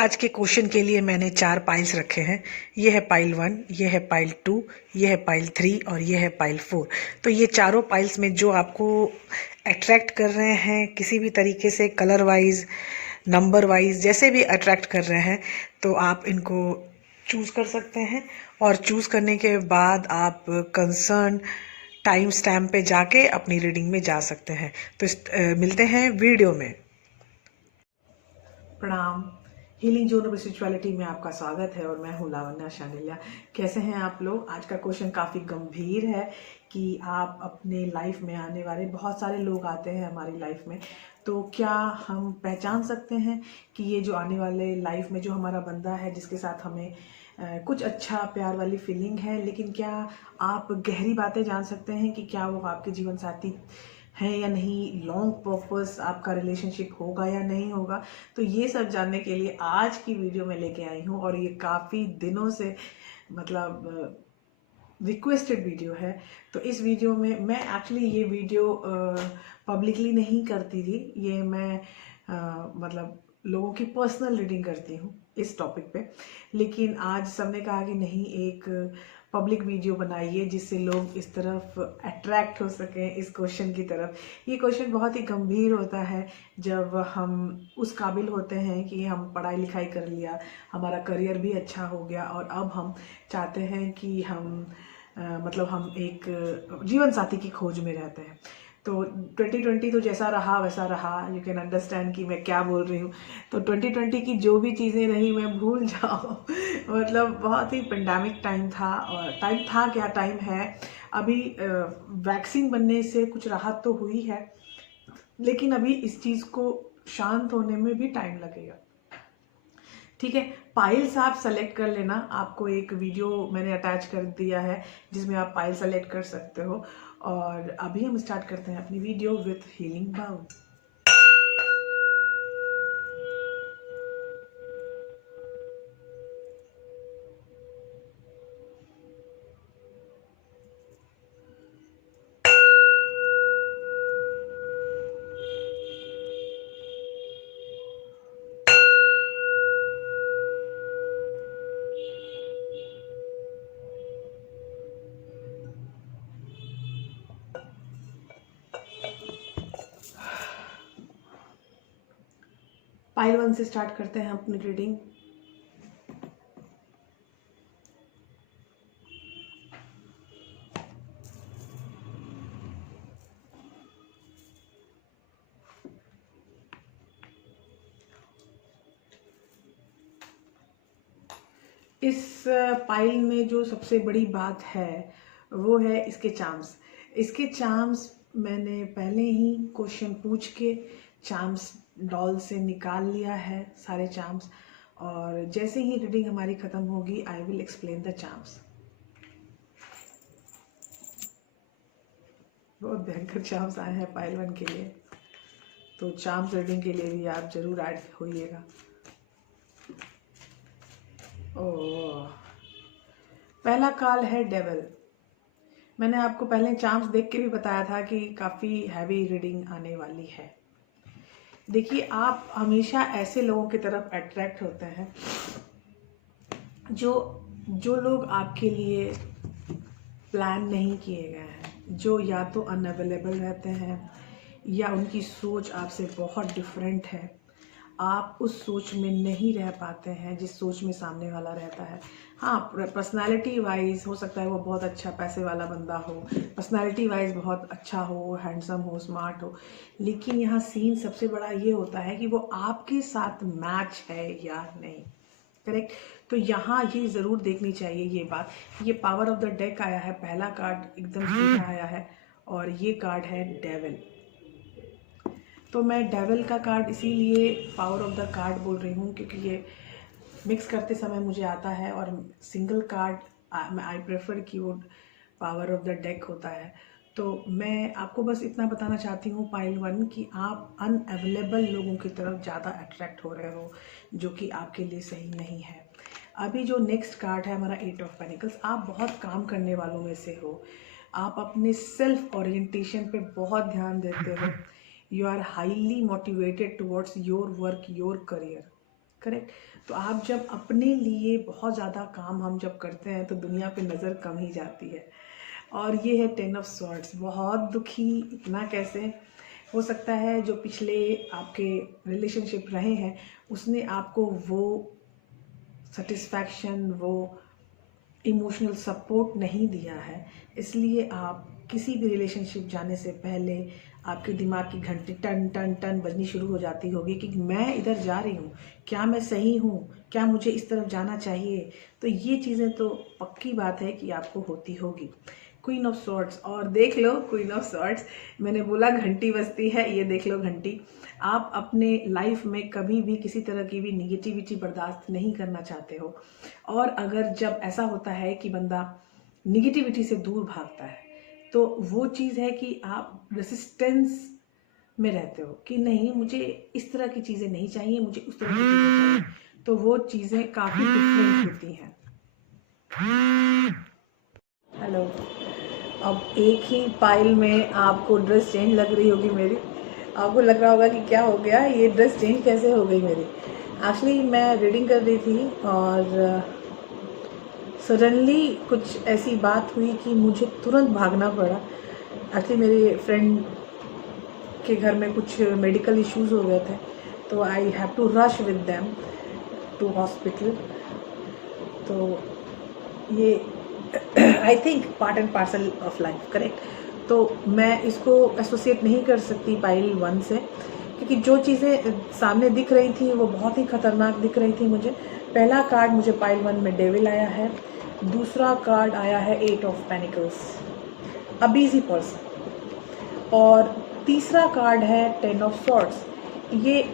आज के क्वेश्चन के लिए मैंने 4 पाइल्स रखे हैं। ये है पाइल 1, ये है पाइल 2, ये है पाइल 3 और ये है पाइल 4। तो ये चारों पाइल्स में जो आपको अट्रैक्ट कर रहे हैं किसी भी तरीके से, कलर वाइज, नंबर वाइज, जैसे भी अट्रैक्ट कर रहे हैं, तो आप इनको चूज़ कर सकते हैं। और चूज़ करने के बाद आप कंसर्न टाइम स्टैम्प पे जाके अपनी रीडिंग में जा सकते हैं। तो मिलते हैं वीडियो में। प्रणाम। हीलिंग जोन ऑफ स्पिरिचुअलिटी में आपका स्वागत है और मैं हूँ लावण्या शानिल्या। कैसे हैं आप लोग? आज का क्वेश्चन काफ़ी गंभीर है कि आप अपने लाइफ में आने वाले, बहुत सारे लोग आते हैं हमारी लाइफ में, तो क्या हम पहचान सकते हैं कि ये जो आने वाले लाइफ में जो हमारा बंदा है, जिसके साथ हमें कुछ अच्छा प्यार वाली फीलिंग है, लेकिन क्या आप गहरी बातें जान सकते हैं कि क्या वो आपके जीवन साथी है या नहीं, लॉन्ग पर्पस आपका रिलेशनशिप होगा या नहीं होगा? तो ये सब जानने के लिए आज की वीडियो में लेके आई हूँ और ये काफ़ी दिनों से मतलब रिक्वेस्टेड वीडियो है। तो इस वीडियो में मैं एक्चुअली ये वीडियो पब्लिकली नहीं करती थी, ये मैं मतलब लोगों की पर्सनल रीडिंग करती हूँ इस टॉपिक पे, लेकिन आज सबने कहा कि नहीं, एक पब्लिक वीडियो बनाइए जिससे लोग इस तरफ अट्रैक्ट हो सकें, इस क्वेश्चन की तरफ। ये क्वेश्चन बहुत ही गंभीर होता है जब हम उस काबिल होते हैं कि हम पढ़ाई लिखाई कर लिया, हमारा करियर भी अच्छा हो गया और अब हम चाहते हैं कि हम मतलब हम एक जीवन साथी की खोज में रहते हैं। तो 2020 तो जैसा रहा वैसा रहा, यू कैन अंडरस्टैंड कि मैं क्या बोल रही हूँ। तो 2020 की जो भी चीज़ें रही मैं भूल जाओ मतलब बहुत ही पेंडेमिक टाइम था, और टाइम था क्या, टाइम है। अभी वैक्सीन बनने से कुछ राहत तो हुई है, लेकिन अभी इस चीज़ को शांत होने में भी टाइम लगेगा। ठीक है, पाइल्स आप सेलेक्ट कर लेना। आपको एक वीडियो मैंने अटैच कर दिया है जिसमें आप पाइल सेलेक्ट कर सकते हो। और अभी हम स्टार्ट करते हैं अपनी video with healing bowl. Pile 1 से स्टार्ट करते हैं अपनी रीडिंग। इस पाइल में जो सबसे बड़ी बात है वो है इसके चार्म्स। इसके चार्म्स मैंने पहले ही क्वेश्चन पूछ के चार्म्स डॉल से निकाल लिया है, सारे चार्म्स। और जैसे ही रीडिंग हमारी ख़त्म होगी I will explain the charms. बहुत भयंकर चार्म्स आए हैं पाइल 1 के लिए, तो चार्म्स रीडिंग के लिए भी आप जरूर ऐड होइएगा। ओह, पहला कार्ड है डेविल। मैंने आपको पहले चार्म्स देख के भी बताया था कि काफ़ी हैवी रीडिंग आने वाली है। देखिए, आप हमेशा ऐसे लोगों की तरफ अट्रैक्ट होते हैं जो लोग आपके लिए प्लान नहीं किए गए हैं, जो या तो अनअवेलेबल रहते हैं या उनकी सोच आपसे बहुत डिफरेंट है। आप उस सोच में नहीं रह पाते हैं जिस सोच में सामने वाला रहता है। हाँ, पर्सनालिटी वाइज हो सकता है वो बहुत अच्छा पैसे वाला बंदा हो, पर्सनालिटी वाइज बहुत अच्छा हो, हैंडसम हो, स्मार्ट हो, लेकिन यहाँ सीन सबसे बड़ा ये होता है कि वो आपके साथ मैच है या नहीं। करेक्ट। तो यहाँ ये ज़रूर देखनी चाहिए ये बात। ये पावर ऑफ द डेक आया है, पहला कार्ड एकदम सीधा आया है और ये कार्ड है डेविल। तो मैं डेविल का कार्ड इसीलिए पावर ऑफ द कार्ड बोल रही हूँ क्योंकि ये मिक्स करते समय मुझे आता है, और सिंगल कार्ड आई प्रेफर कि वो पावर ऑफ द डेक होता है। तो मैं आपको बस इतना बताना चाहती हूँ पाइल 1 कि आप अनअवेलेबल लोगों की तरफ ज़्यादा अट्रैक्ट हो रहे हो, जो कि आपके लिए सही नहीं है। अभी जो नेक्स्ट कार्ड है हमारा 8 ऑफ पेनिकल्स। आप बहुत काम करने वालों में से हो, आप अपने सेल्फ ओरिएंटेशन पे बहुत ध्यान देते हो, you are highly motivated towards your work, your career. Correct. तो आप जब अपने लिए बहुत ज़्यादा काम हम जब करते हैं तो दुनिया पे नज़र कम ही जाती है। और ये है 10 ऑफ स्वॉर्ड्स, बहुत दुखी, इतना कैसे हो सकता है जो पिछले आपके रिलेशनशिप रहे हैं उसने आपको वो सेटिस्फैक्शन, वो इमोशनल सपोर्ट नहीं दिया है, इसलिए आप किसी भी रिलेशनशिप जाने से पहले आपके दिमाग की घंटी टन टन टन बजनी शुरू हो जाती होगी कि मैं इधर जा रही हूँ, क्या मैं सही हूँ, क्या मुझे इस तरफ जाना चाहिए। तो ये चीज़ें तो पक्की बात है कि आपको होती होगी। क्वीन ऑफ सॉर्ड्स, और देख लो क्वीन ऑफ सॉर्ड्स, मैंने बोला घंटी बजती है, ये देख लो घंटी। आप अपने लाइफ में कभी भी किसी तरह की भी निगेटिविटी बर्दाश्त नहीं करना चाहते हो, और अगर जब ऐसा होता है कि बंदा निगेटिविटी से दूर भागता है तो वो चीज़ है कि आप रेसिस्टेंस में रहते हो कि नहीं मुझे इस तरह की चीज़ें नहीं चाहिए, मुझे उस तरह की चीज़ें चाहिए। तो वो चीज़ें काफ़ी डिफरेंट होती हैं। हेलो, अब एक ही पाइल में आपको ड्रेस चेंज लग रही होगी मेरी, आपको लग रहा होगा कि क्या हो गया, ये ड्रेस चेंज कैसे हो गई मेरी। एक्चुअली मैं रीडिंग कर रही थी और सडनली कुछ ऐसी बात हुई कि मुझे तुरंत भागना पड़ा। एक्चुअली मेरे फ्रेंड के घर में कुछ मेडिकल इश्यूज हो गए थे, तो I have to rush with them to hospital. तो ये I think part and parcel of life, correct. तो मैं इसको एसोसिएट नहीं कर सकती पाइल 1 से, क्योंकि जो चीज़ें सामने दिख रही थी वो बहुत ही खतरनाक दिख रही थी मुझे। पहला कार्ड मुझे पाइल 1 में डेविल आया है, दूसरा कार्ड आया है 8 of pentacles, a busy person, और तीसरा कार्ड है 10 ऑफ सॉर्ड्स। ये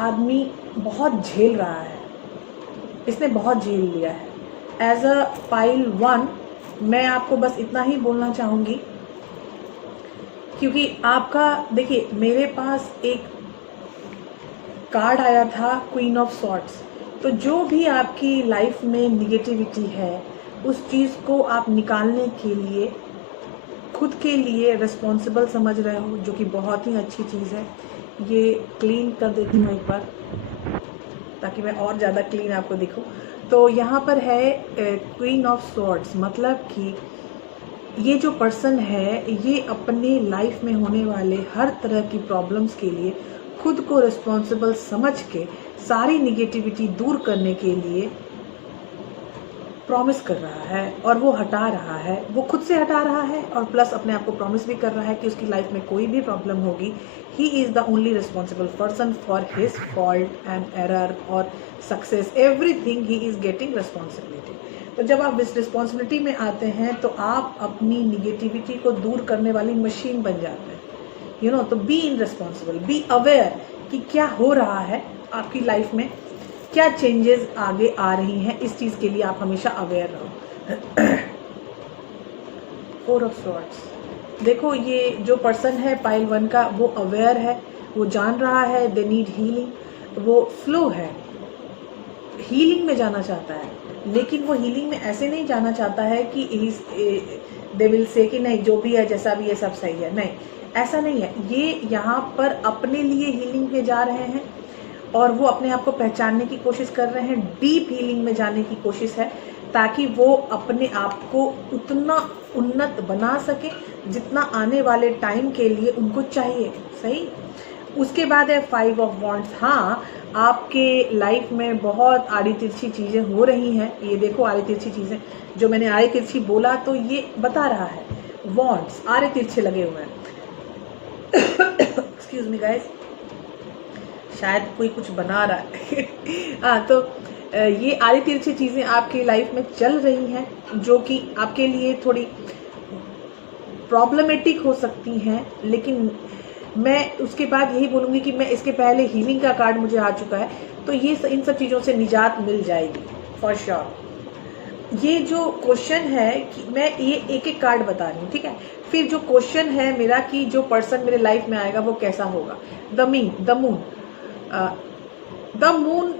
आदमी बहुत झेल रहा है, इसने बहुत झेल लिया है। एज अ पाइल 1 मैं आपको बस इतना ही बोलना चाहूँगी, क्योंकि आपका देखिए मेरे पास एक कार्ड आया था क्वीन ऑफ सॉर्ड्स। तो जो भी आपकी लाइफ में निगेटिविटी है उस चीज़ को आप निकालने के लिए खुद के लिए रिस्पॉन्सिबल समझ रहे हो, जो कि बहुत ही अच्छी चीज़ है। ये क्लीन कर देती हूँ एक बार ताकि मैं और ज़्यादा क्लीन आपको दिखूँ। तो यहाँ पर है क्वीन ऑफ सॉर्ड्स, मतलब कि ये जो पर्सन है ये अपने लाइफ में होने वाले हर तरह की प्रॉब्लम्स के लिए खुद को रिस्पॉन्सिबल समझ के सारी निगेटिविटी दूर करने के लिए प्रॉमिस कर रहा है, और वो हटा रहा है, वो खुद से हटा रहा है और प्लस अपने आप को प्रॉमिस भी कर रहा है कि उसकी लाइफ में कोई भी प्रॉब्लम होगी, he is the only responsible person for his fault and error और success, everything he is getting responsibility. तो जब आप इस रिस्पॉन्सिबिलिटी में आते हैं तो आप अपनी निगेटिविटी को दूर करने वाली मशीन बन जाते हैं, यू नो। तो be in responsible, be aware कि क्या हो रहा है आपकी लाइफ में, क्या चेंजेस आगे आ रही हैं, इस चीज़ के लिए आप हमेशा अवेयर रहो। 4 ऑफ सॉर्ड्स, देखो ये जो पर्सन है पाइल 1 का, वो अवेयर है, वो जान रहा है दे नीड हीलिंग, वो फ्लो है, हीलिंग में जाना चाहता है, लेकिन वो हीलिंग में ऐसे नहीं जाना चाहता है कि दे विल से कि नहीं जो भी है जैसा भी है सब सही है, नहीं, ऐसा नहीं है। ये यहाँ पर अपने लिए हीलिंग पे जा रहे हैं और वो अपने आप को पहचानने की कोशिश कर रहे हैं, डीप हीलिंग में जाने की कोशिश है, ताकि वो अपने आप को उतना उन्नत बना सके जितना आने वाले टाइम के लिए उनको चाहिए, सही। उसके बाद है 5 ऑफ वॉन्ड्स। हाँ, आपके लाइफ में बहुत आड़ी तिरछी चीज़ें हो रही हैं, ये देखो आड़ी तिरछी चीज़ें, जो मैंने आड़ी तिरछी बोला तो ये बता रहा है, वॉन्ड्स आड़े तिरछे लगे हुए हैं। एक्सक्यूज मी गाइस, शायद कोई कुछ बना रहा है। हाँ, तो ये आड़ी तिरछी चीज़ें आपकी लाइफ में चल रही हैं जो कि आपके लिए थोड़ी प्रॉब्लमेटिक हो सकती हैं, लेकिन मैं उसके बाद यही बोलूँगी कि मैं इसके पहले हीलिंग का कार्ड मुझे आ चुका है, तो ये इन सब चीज़ों से निजात मिल जाएगी फॉर श्योर। ये जो क्वेश्चन है कि मैं ये एक एक कार्ड बता रही हूँ, ठीक है। फिर जो क्वेश्चन है मेरा कि जो पर्सन मेरे लाइफ में आएगा वो कैसा होगा। द मून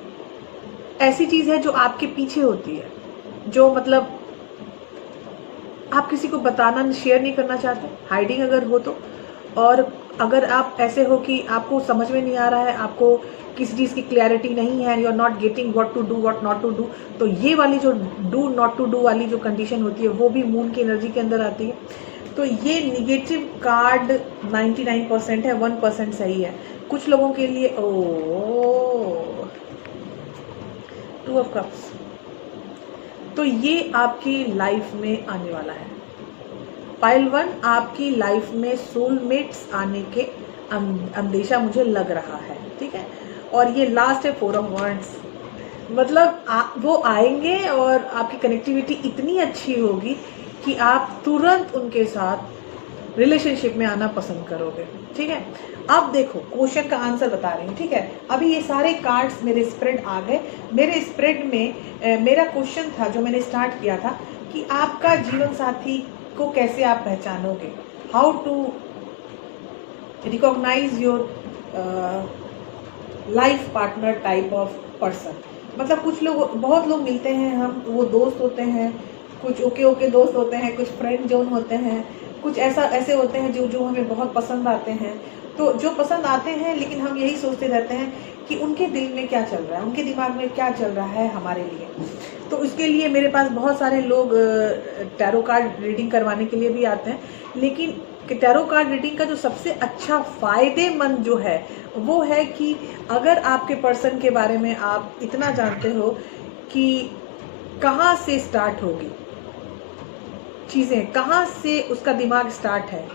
ऐसी चीज़ है जो आपके पीछे होती है, जो मतलब आप किसी को बताना शेयर नहीं करना चाहते, हाइडिंग अगर हो तो, और अगर आप ऐसे हो कि आपको समझ में नहीं आ रहा है आपको किसी चीज़ की क्लैरिटी नहीं है, you are not getting what to do what not to do, तो ये वाली जो डू नॉट टू डू वाली जो कंडीशन होती है वो भी मून की एनर्जी के अंदर आती है। तो ये निगेटिव कार्ड 99% है, 1% सही है कुछ लोगों के लिए। ओ 2 ऑफ कप्स, तो ये आपकी लाइफ में आने वाला है। पाइल 1, आपकी लाइफ में सोलमेट्स आने के अंदेशा मुझे लग रहा है, ठीक है। और ये लास्ट है 4 ऑफ वांड्स, मतलब वो आएंगे और आपकी कनेक्टिविटी इतनी अच्छी होगी कि आप तुरंत उनके साथ रिलेशनशिप में आना पसंद करोगे, ठीक है। अब देखो क्वेश्चन का आंसर बता रही हूँ, ठीक है। अभी ये सारे कार्ड्स मेरे स्प्रेड आ गए। मेरे स्प्रेड में मेरा क्वेश्चन था जो मैंने स्टार्ट किया था कि आपका जीवन साथी को कैसे आप पहचानोगे, how to recognise your life partner type of person. मतलब कुछ लोग, बहुत लोग मिलते हैं, हम वो दोस्त होते हैं, कुछ ओके दोस्त होते हैं, कुछ फ्रेंड जोन होते हैं, कुछ ऐसे होते हैं जो हमें बहुत पसंद आते हैं। तो जो पसंद आते हैं, लेकिन हम यही सोचते रहते हैं कि उनके दिल में क्या चल रहा है, उनके दिमाग में क्या चल रहा है हमारे लिए। तो इसके लिए मेरे पास बहुत सारे लोग टैरो कार्ड रीडिंग करवाने के लिए भी आते हैं, लेकिन टैरो कार्ड रीडिंग का जो सबसे अच्छा फायदेमंद जो है वो है कि अगर आपके पर्सन के बारे में आप इतना जानते हो कि कहाँ से स्टार्ट होगी चीज़ें, कहाँ से उसका दिमाग स्टार्ट है,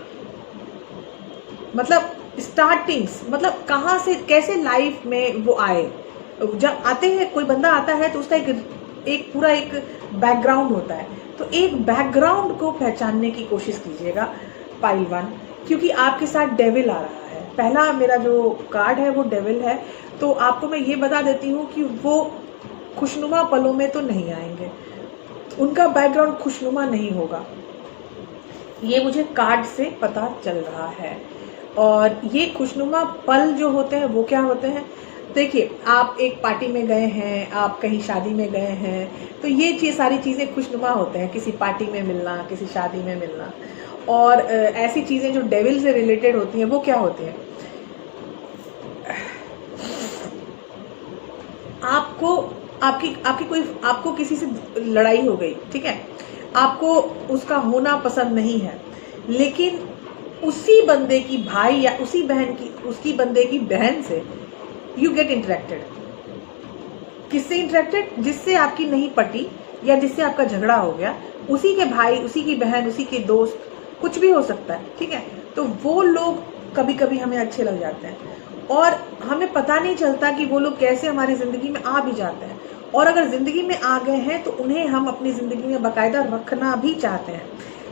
मतलब स्टार्टिंग्स, मतलब कहाँ से कैसे लाइफ में वो आए। जब आते हैं, कोई बंदा आता है तो उसका एक पूरा एक बैकग्राउंड होता है, तो एक बैकग्राउंड को पहचानने की कोशिश कीजिएगा पाइल 1, क्योंकि आपके साथ डेविल आ रहा है। पहला मेरा जो कार्ड है वो डेविल है, तो आपको मैं ये बता देती हूँ कि वो खुशनुमा पलों में तो नहीं आएंगे, उनका बैकग्राउंड खुशनुमा नहीं होगा, ये मुझे कार्ड से पता चल रहा है। और ये खुशनुमा पल जो होते हैं वो क्या होते हैं, देखिए आप एक पार्टी में गए हैं, आप कहीं शादी में गए हैं, तो ये सारी चीज़ें खुशनुमा होते हैं, किसी पार्टी में मिलना, किसी शादी में मिलना। और ऐसी चीज़ें जो डेविल से रिलेटेड होती हैं वो क्या होती हैं, आपको किसी से लड़ाई हो गई, ठीक है, आपको उसका होना पसंद नहीं है, लेकिन उसी बंदे की भाई या उसकी बंदे की बहन से यू गेट इंटरेक्टेड। किससे इंटरेक्टेड, जिससे आपकी नहीं पटी या जिससे आपका झगड़ा हो गया, उसी के भाई, उसी की बहन, उसी के दोस्त, कुछ भी हो सकता है, ठीक है। तो वो लोग कभी कभी हमें अच्छे लग जाते हैं और हमें पता नहीं चलता कि वो लोग कैसे हमारी ज़िंदगी में आ भी जाते हैं, और अगर ज़िंदगी में आ गए हैं तो उन्हें हम अपनी ज़िंदगी में बाकायदा रखना भी चाहते हैं।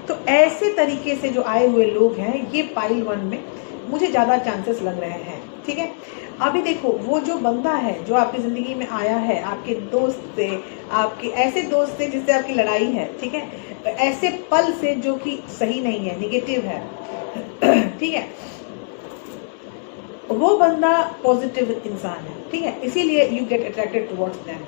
तो ऐसे तरीके से जो आए हुए लोग हैं, ये पाइल 1 में मुझे ज़्यादा चांसेस लग रहे हैं, ठीक है। अभी देखो, वो जो बंदा है जो आपकी ज़िंदगी में आया है, आपके दोस्त से, आपके ऐसे दोस्त से जिससे आपकी लड़ाई है, ठीक है, ऐसे पल से जो कि सही नहीं है, निगेटिव है, ठीक है, वो बंदा पॉजिटिव इंसान है, ठीक है, इसीलिए you get attracted towards them.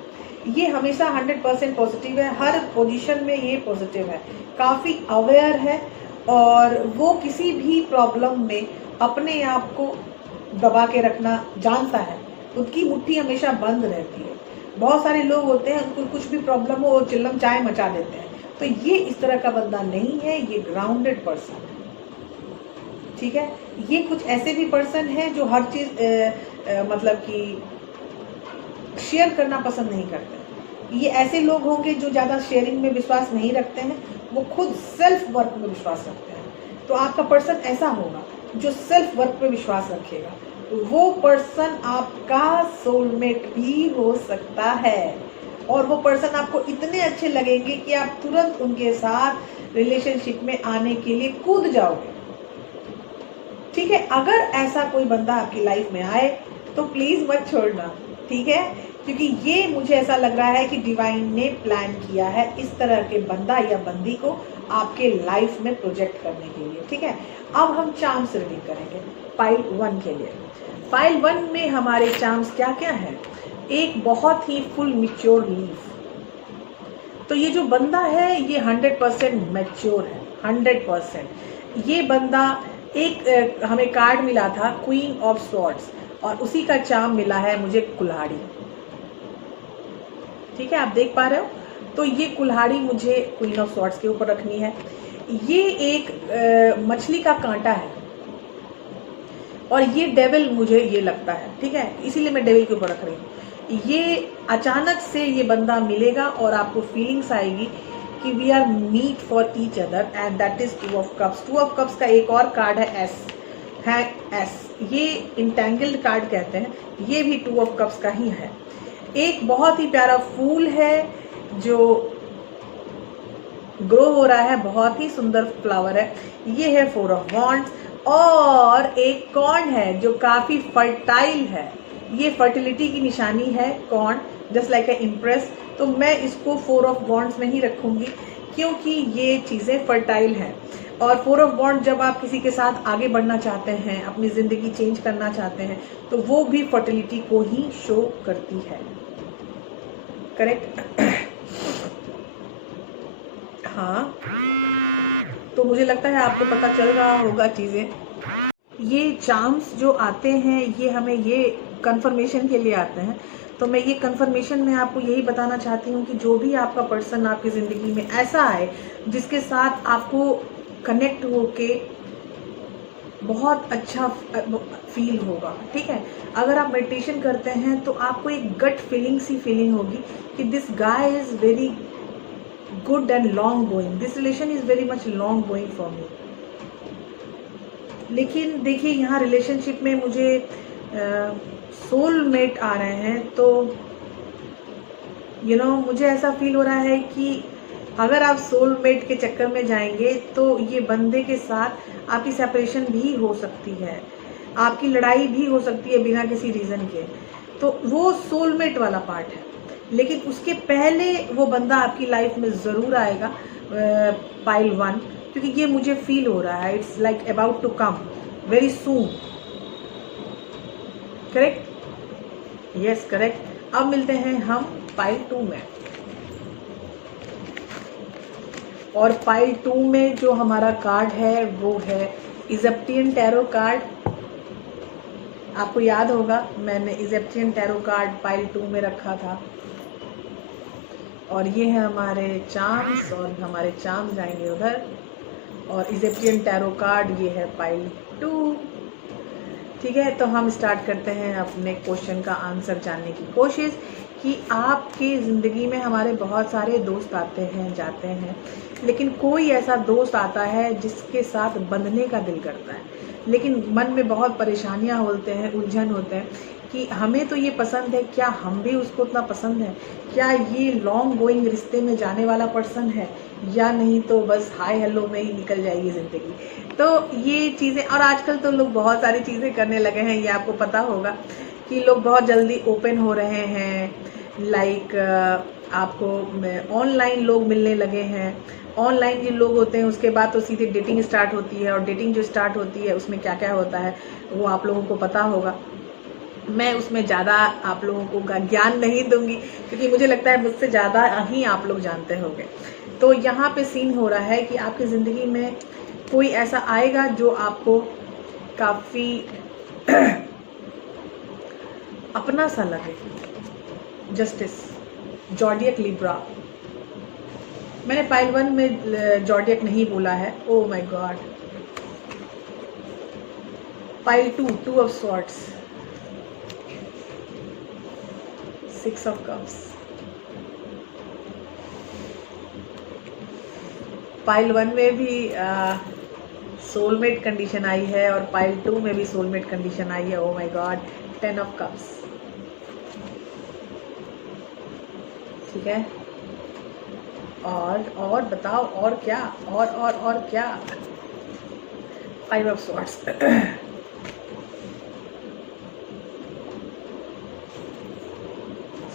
ये हमेशा 100% पॉजिटिव है, हर पोजीशन में ये पॉजिटिव है, काफ़ी अवेयर है, और वो किसी भी प्रॉब्लम में अपने आप को दबा के रखना जानता है, उसकी मुट्ठी हमेशा बंद रहती है। बहुत सारे लोग होते हैं, उनको कुछ भी प्रॉब्लम हो और चिल्लम चाय मचा देते हैं, तो ये इस तरह का बंदा नहीं है, ये ग्राउंडेड पर्सन है, ठीक है। ये कुछ ऐसे भी पर्सन है जो हर चीज़ मतलब कि शेयर करना पसंद नहीं करते। ये ऐसे लोग होंगे जो ज़्यादा शेयरिंग में विश्वास नहीं रखते हैं, वो खुद सेल्फ वर्क में विश्वास रखते हैं। तो आपका पर्सन ऐसा होगा जो सेल्फ वर्क पे विश्वास रखेगा, वो पर्सन आपका सोलमेट भी हो सकता है, और वो पर्सन आपको इतने अच्छे लगेंगे कि आप तुरंत उनके साथ रिलेशनशिप में आने के लिए कूद जाओगे, ठीक है। अगर ऐसा कोई बंदा आपकी लाइफ में आए तो प्लीज मत छोड़ना, ठीक है, क्योंकि ये मुझे ऐसा लग रहा है कि डिवाइन ने प्लान किया है इस तरह के बंदा या बंदी को आपके लाइफ में प्रोजेक्ट करने के लिए, ठीक है। अब हम चार्म्स रीडिंग करेंगे पाइल 1 के लिए। पाइल 1 में हमारे चार्म्स क्या क्या है, एक बहुत ही फुल मैच्योर लीफ। तो ये जो बंदा है ये 100% मैच्योर है, 100%। ये बंदा, एक हमें कार्ड मिला था क्वीन ऑफ स्वॉर्ड्स, और उसी का चार्म मिला है मुझे कुल्हाड़ी। ठीक है, आप देख पा रहे हो। तो ये कुल्हाड़ी मुझे क्वीन ऑफ स्वॉर्ड्स के ऊपर रखनी है। ये एक मछली का कांटा है और ये डेविल मुझे ये लगता है, ठीक है, इसीलिए मैं डेविल के ऊपर रख रही हूँ। ये अचानक से ये बंदा मिलेगा और आपको फीलिंग्स आएगी कि we are meant for each other and that is two of cups. Two of cups का एक और कार्ड है एस, ये इंटेंगल्ड कार्ड कहते हैं, ये भी टू ऑफ कप्स का ही है। एक बहुत ही प्यारा फूल है जो ग्रो हो रहा है, बहुत ही सुंदर फ्लावर है, ये है फोर ऑफ वॉन्ड्स। और एक कॉर्न है जो काफी फर्टाइल है, ये फर्टिलिटी की निशानी है corn, just like a impress. तो मैं इसको फोर ऑफ वॉन्ड्स में ही रखूंगी क्योंकि ये चीजें फर्टाइल हैं। और फोर ऑफ वॉन्ड जब आप किसी के साथ आगे बढ़ना चाहते हैं, अपनी जिंदगी चेंज करना चाहते हैं, तो वो भी फर्टिलिटी को ही शो करती है। करेक्ट। हाँ, तो मुझे लगता है आपको पता चल रहा होगा चीजें। ये चार्म्स जो आते हैं ये हमें ये कंफर्मेशन के लिए आते हैं। तो मैं ये कंफर्मेशन में आपको यही बताना चाहती हूँ कि जो भी आपका पर्सन आपकी ज़िंदगी में ऐसा आए जिसके साथ आपको कनेक्ट होके बहुत अच्छा फील होगा, ठीक है। अगर आप मेडिटेशन करते हैं तो आपको एक गट फीलिंग सी फीलिंग होगी कि this guy is very good and long going, this relation is very much long going for me. लेकिन देखिए यहाँ रिलेशनशिप में मुझे सोलमेट आ रहे हैं, तो मुझे ऐसा फील हो रहा है कि अगर आप सोलमेट के चक्कर में जाएंगे तो ये बंदे के साथ आपकी सेपरेशन भी हो सकती है, आपकी लड़ाई भी हो सकती है बिना किसी रीज़न के। तो वो सोलमेट वाला पार्ट है, लेकिन उसके पहले वो बंदा आपकी लाइफ में ज़रूर आएगा, पाइल 1, क्योंकि ये मुझे फील हो रहा है, it's like about to come very soon. Correct, yes correct. अब मिलते हैं हम पाइल 2 में, और पाइल 2 में जो हमारा कार्ड है वो है इजिप्टियन टैरो कार्ड। आपको याद होगा मैंने इजिप्टियन टैरो कार्ड पाइल 2 में रखा था, और ये है हमारे चार्म्स, और हमारे चार्म्स जाएंगे उधर, और इजिप्टियन टैरो कार्ड ये है पाइल 2। ठीक है, तो हम स्टार्ट करते हैं अपने क्वेश्चन का आंसर जानने की कोशिश कि आपकी ज़िंदगी में हमारे बहुत सारे दोस्त आते हैं जाते हैं, लेकिन कोई ऐसा दोस्त आता है जिसके साथ बंधने का दिल करता है, लेकिन मन में बहुत परेशानियां होते हैं, उलझन होते हैं कि हमें तो ये पसंद है, क्या हम भी उसको उतना पसंद है, क्या ये लॉन्ग गोइंग रिश्ते में जाने वाला पर्सन है या नहीं, तो बस हाय हेलो में ही निकल जाएगी ज़िंदगी। तो ये चीज़ें, और आजकल तो लोग बहुत सारी चीज़ें करने लगे हैं, ये आपको पता होगा कि लोग बहुत जल्दी ओपन हो रहे हैं, लाइक आपको ऑनलाइन लोग मिलने लगे हैं। ऑनलाइन जो लोग होते हैं उसके बाद तो सीधे डेटिंग स्टार्ट होती है, और डेटिंग जो स्टार्ट होती है उसमें क्या क्या होता है वो आप लोगों को पता होगा। मैं उसमें ज़्यादा आप लोगों को ज्ञान नहीं दूंगी क्योंकि मुझे लगता है मुझसे ज़्यादा ही आप लोग जानते होंगे। तो यहाँ पे सीन हो रहा है कि आपकी ज़िंदगी में कोई ऐसा आएगा जो आपको काफ़ी अपना सा लगे। जस्टिस, जॉडियक लिब्रा, मैंने पाइल 1 में जॉडियक नहीं बोला है, oh my God. Pile 2, 2 of swords, 6 of cups. Pile 1 में भी सोलमेट कंडीशन आई है, और पाइल 2 में भी सोलमेट कंडीशन आई है, oh my god, 10 of cups. ठीक है, और बताओ और क्या, और क्या। 5 of swords,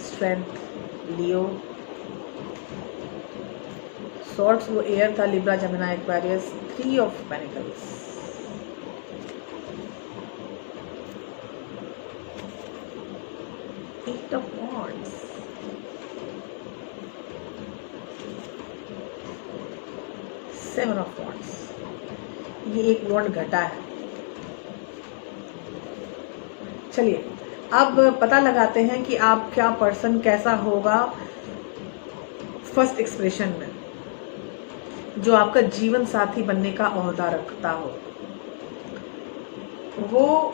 strength, Leo, swords वो एयर था, Libra, Gemini, Aquarius, 3 of pentacles, eight of wands, 7 of wands. ये एक वॉन्ड घटा है। चलिए अब पता लगाते हैं कि आपका पर्सन कैसा होगा फर्स्ट एक्सप्रेशन में, जो आपका जीवन साथी बनने का ओहदा रखता हो। वो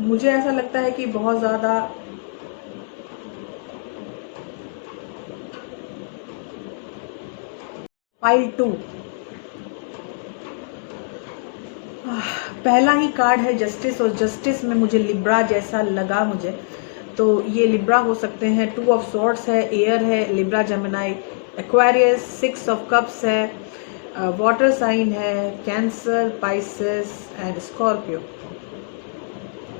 मुझे ऐसा लगता है कि बहुत ज़्यादा पाइल 2, पहला ही कार्ड है जस्टिस, और जस्टिस में मुझे लिब्रा जैसा लगा मुझे, तो ये लिब्रा हो सकते हैं। 2 ऑफ सॉर्ड्स है, एयर है, Libra, Gemini, Aquarius, 6 of cups है, वाटर साइन है, cancer, Pisces and Scorpio.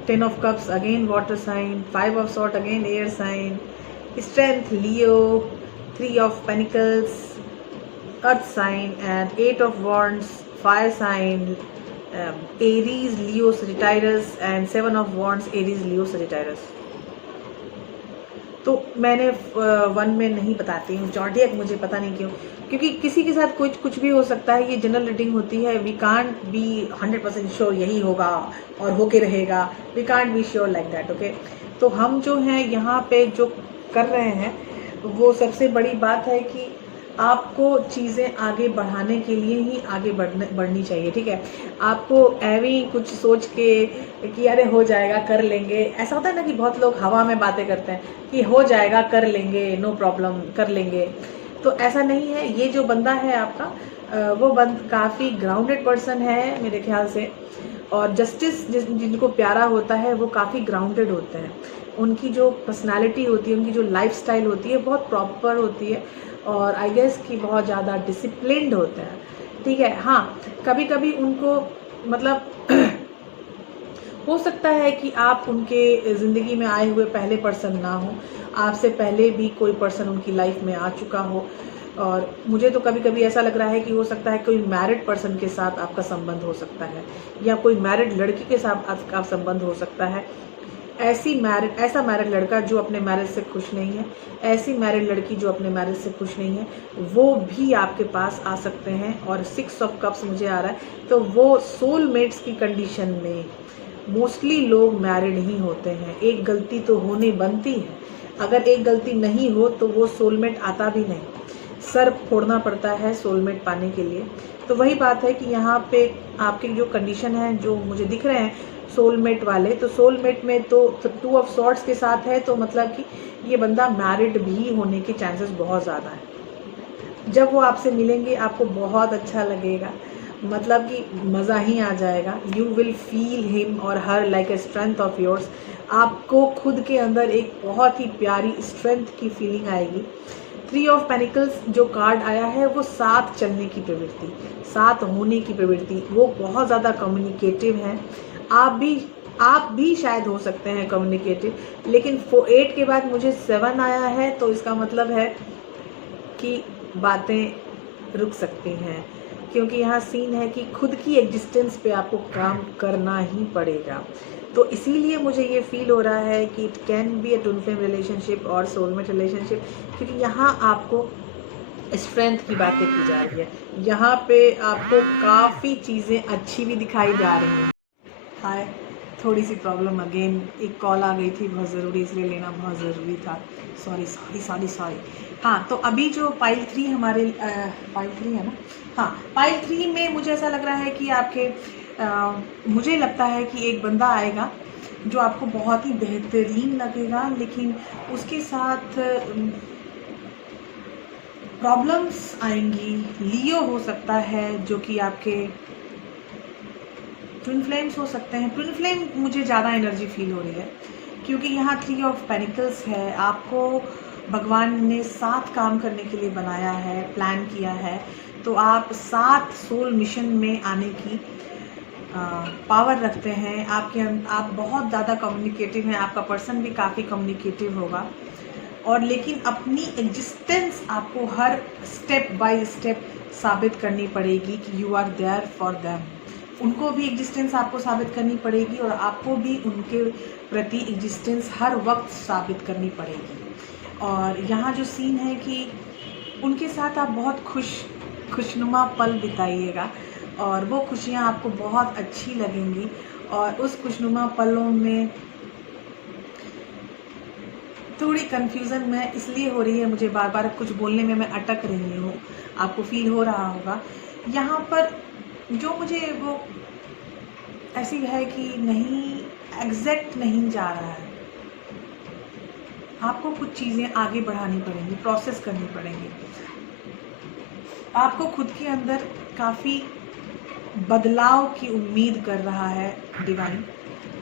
10 of cups again water sign, 5 of swords again air sign, strength Leo, 3 of pentacles earth sign, and 8 of wands fire sign, Aries, Leo, Sagittarius, and 7 of wands Aries, Leo, Sagittarius। तो मैंने 1 में नहीं बताती हूँ zodiac, मुझे पता नहीं क्यों, क्योंकि किसी के साथ कुछ भी हो सकता है। ये जनरल रीडिंग होती है, वी कांट बी 100% श्योर यही होगा और होके रहेगा, we can't be sure like that, okay. तो हम जो हैं यहाँ पे जो कर रहे हैं, वो सबसे बड़ी बात है कि आपको चीज़ें आगे बढ़ाने के लिए ही आगे बढ़नी चाहिए, ठीक है। आपको ऐवी कुछ सोच के कि अरे हो जाएगा, कर लेंगे, ऐसा होता है ना कि बहुत लोग हवा में बातें करते हैं कि हो जाएगा, कर लेंगे, नो प्रॉब्लम, कर लेंगे। तो ऐसा नहीं है। ये जो बंदा है आपका, वो काफ़ी ग्राउंडेड पर्सन है मेरे ख्याल से, और जस्टिस जिनको प्यारा होता है वो काफ़ी ग्राउंडेड होते हैं। उनकी जो पर्सनालिटी होती है, उनकी जो लाइफस्टाइल होती है, बहुत प्रॉपर होती है, और आई गेस कि बहुत ज़्यादा डिसिप्लिन्ड होते हैं, ठीक है। हाँ, कभी कभी उनको मतलब हो सकता है कि आप उनके ज़िंदगी में आए हुए पहले पर्सन ना हो, आपसे पहले भी कोई पर्सन उनकी लाइफ में आ चुका हो, और मुझे तो कभी कभी ऐसा लग रहा है कि हो सकता है कोई मैरिड पर्सन के साथ आपका संबंध हो सकता है, या कोई मैरिड लड़की के साथ आपका संबंध हो सकता है। ऐसा मैरिड लड़का जो अपने मैरिज से खुश नहीं है, ऐसी मैरिड लड़की जो अपने मैरिज से खुश नहीं है, वो भी आपके पास आ सकते हैं। और 6 ऑफ कप्स मुझे आ रहा है, तो वो सोलमेट्स की कंडीशन में मोस्टली लोग मैरिड ही होते हैं। एक गलती तो होनी बनती है, अगर एक गलती नहीं हो तो वो सोलमेट आता भी नहीं, सर फोड़ना पड़ता है सोलमेट पाने के लिए। तो वही बात है कि यहाँ पे आपकी जो कंडीशन है, जो मुझे दिख रहे हैं सोलमेट वाले, तो सोलमेट में तो 2 ऑफ सॉर्ड्स के साथ है, तो मतलब कि ये बंदा मैरिड भी होने के चांसेस बहुत ज़्यादा है। जब वो आपसे मिलेंगे आपको बहुत अच्छा लगेगा, मतलब कि मज़ा ही आ जाएगा। यू विल फील हिम और हर like a strength of yours. आपको खुद के अंदर एक बहुत ही प्यारी स्ट्रेंथ की फीलिंग आएगी। 3 ऑफ पेनिकल्स जो कार्ड आया है, वो साथ चलने की प्रवृत्ति, साथ होने की प्रवृत्ति, वो बहुत ज़्यादा कम्युनिकेटिव हैं। आप भी शायद हो सकते हैं कम्युनिकेटिव, लेकिन 8 के बाद मुझे 7 आया है, तो इसका मतलब है कि बातें रुक सकती हैं, क्योंकि यहाँ सीन है कि खुद की एग्जिस्टेंस पे आपको काम करना ही पड़ेगा। तो इसीलिए मुझे ये फील हो रहा है कि it can be A twin flame relationship और सोलमेट रिलेशनशिप, क्योंकि यहाँ आपको स्ट्रेंथ की बातें की जा रही है। यहाँ पे आपको काफ़ी चीज़ें अच्छी भी दिखाई जा रही हैं। हाय, थोड़ी सी प्रॉब्लम अगेन, एक कॉल आ गई थी बहुत ज़रूरी, इसलिए लेना बहुत ज़रूरी था। सॉरी। हाँ, तो अभी जो पाइल 3 हमारे पाइल 3 है ना, हाँ, पाइल 3 में मुझे ऐसा लग रहा है कि मुझे लगता है कि एक बंदा आएगा जो आपको बहुत ही बेहतरीन लगेगा, लेकिन उसके साथ प्रॉब्लम्स आएंगी। लियो हो सकता है, जो कि आपके ट्विन फ्लेम्स हो सकते हैं। ट्विन फ्लेम मुझे ज़्यादा एनर्जी फील हो रही है, क्योंकि यहाँ 3 ऑफ पेनिकल्स है। आपको भगवान ने साथ काम करने के लिए बनाया है, प्लान किया है, तो आप साथ सोल मिशन में आने की पावर रखते हैं। आप बहुत ज़्यादा कम्युनिकेटिव हैं, आपका पर्सन भी काफ़ी कम्युनिकेटिव होगा, और लेकिन अपनी एग्जिस्टेंस आपको हर स्टेप बाय स्टेप साबित करनी पड़ेगी कि you are there for them. उनको भी एग्जिस्टेंस आपको साबित करनी पड़ेगी, और आपको भी उनके प्रति एग्जिस्टेंस हर वक्त साबित करनी पड़ेगी। और यहाँ जो सीन है कि उनके साथ आप बहुत खुशनुमा पल बिताइएगा, और वो खुशियाँ आपको बहुत अच्छी लगेंगी, और उस खुशनुमा पलों में थोड़ी कन्फ्यूज़न में इसलिए हो रही है, मुझे बार बार कुछ बोलने में मैं अटक रही हूँ, आपको फील हो रहा होगा। यहाँ पर जो मुझे वो ऐसी है कि नहीं, एग्जैक्ट नहीं जा रहा है। आपको कुछ चीज़ें आगे बढ़ानी पड़ेंगी, प्रोसेस करनी पड़ेंगी। आपको खुद के अंदर काफ़ी बदलाव की उम्मीद कर रहा है डिवाइन,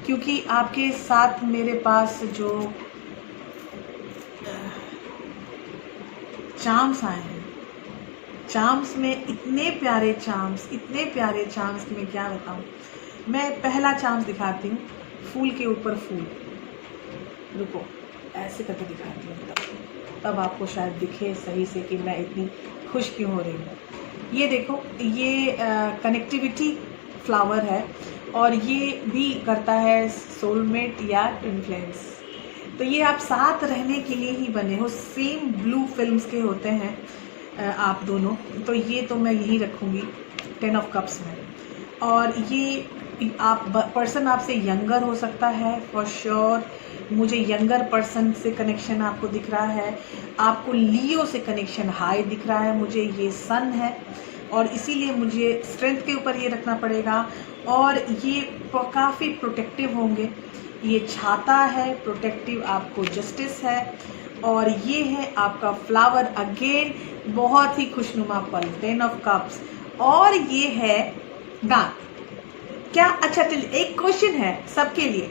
क्योंकि आपके साथ मेरे पास जो चार्म्स आए हैं, चार्म्स में इतने प्यारे चार्म्स, इतने प्यारे चार्म्स कि मैं क्या बताऊं। मैं पहला चार्म्स दिखाती हूँ, फूल के ऊपर फूल। रुको, ऐसे करके दिखाती हूँ, तब आपको शायद दिखे सही से कि मैं इतनी खुश क्यों हो रही हूँ। ये देखो, ये कनेक्टिविटी फ्लावर है और ये भी करता है सोलमेट या ट्विन फ्लेम्स। तो ये आप साथ रहने के लिए ही बने हो, सेम ब्लू फिल्म्स के होते हैं आप दोनों। तो ये तो मैं यही रखूँगी 10 ऑफ कप्स में। और ये आप पर्सन आपसे यंगर हो सकता है फॉर श्योर। मुझे यंगर पर्सन से कनेक्शन आपको दिख रहा है, आपको लियो से कनेक्शन हाई दिख रहा है। मुझे ये सन है और इसीलिए मुझे स्ट्रेंथ के ऊपर ये रखना पड़ेगा। और ये काफ़ी प्रोटेक्टिव होंगे। ये छाता है, प्रोटेक्टिव आपको जस्टिस है। और ये है आपका फ्लावर, अगेन बहुत ही खुशनुमा पल, 10 ऑफ कप्स। और ये है दांत। क्या, अच्छा चलिए एक क्वेश्चन है सबके लिए,